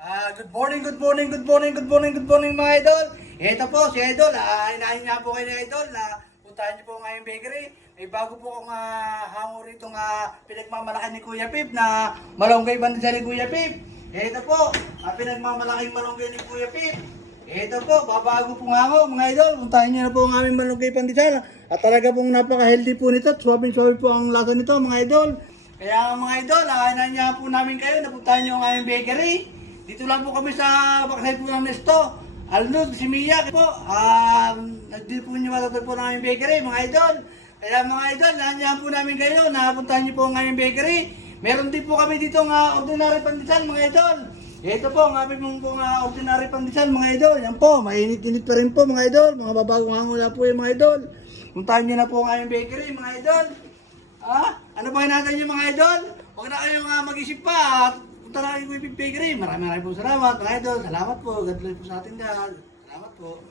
Good morning, good morning, good morning, good morning, good morning mga idol. Ito po si Idol, inahin nga po kayo ni Idol na puntahan niyo po ngayong bakery. May bago po akong hango rito pinagmamalaki ni Kuya Pip na malunggay bandisal ni Kuya Pip. Ito po, pinagmamalaking malunggay ni Kuya Pip. Ito po, babago pong hango mga idol. Puntahan niyo na po ang aming malunggay pandesal. At talaga pong napaka-healthy po nito. Suwabing-suwabe po ang lasa nito mga idol. Kaya mga idol, inahin po namin kayo na puntahan niyo ang aming bakery. Dito lang po kami sa backside po ng Nesto. Alnud, si Mia po. Nandito po niyo matatagpo ng aming bakery, mga idol. Kaya mga idol, nandiyan po namin kayo na puntahan niyo po ang aming bakery. Meron din po kami dito ordinary pandesal, mga idol. Ito po, ang aming po ordinary pandesal, mga idol. Yan po, mainit-init pa rin po, mga idol. Mga babagong hango na po yung mga idol. Puntahan niyo na po ang aming bakery, mga idol. Ano ba natin yung mga idol? Huwag na kayong mag-isip pa. Punta na kayo yung bakery. Maraming po salamat, mga idol. Salamat po. God bless po sa atin dahil. Salamat po.